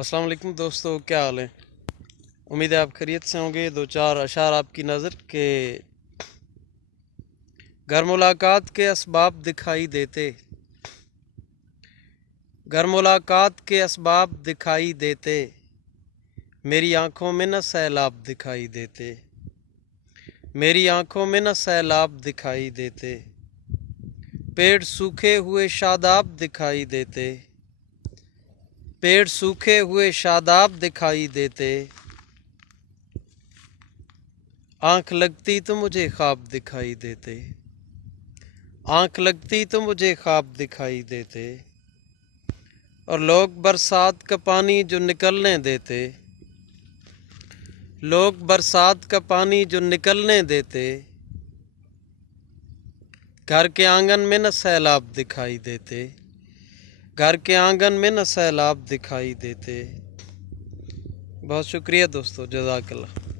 السلام علیکم دوستو، کیا حال ہے؟ امید ہے آپ خیریت سے ہوں گے۔ دو چار اشعار آپ کی نظر کے گھر ملاقات کے اسباب دکھائی دیتے، گھر ملاقات کے اسباب دکھائی دیتے، میری آنکھوں میں نہ سیلاب دکھائی دیتے، میری آنکھوں میں نہ سیلاب دکھائی دیتے، پیڑ سوکھے ہوئے شاداب دکھائی دیتے، پیڑ سوکھے ہوئے شاداب دکھائی دیتے، آنکھ لگتی تو مجھے خواب دکھائی دیتے، آنکھ لگتی تو مجھے خواب دکھائی دیتے، اور لوگ برسات کا پانی جو نکلنے دیتے، لوگ برسات کا پانی جو نکلنے دیتے، گھر کے آنگن میں نہ سیلاب دکھائی دیتے، گھر کے آنگن میں نہ سیلاب دکھائی دیتے۔ بہت شکریہ دوستو، جزاک اللہ۔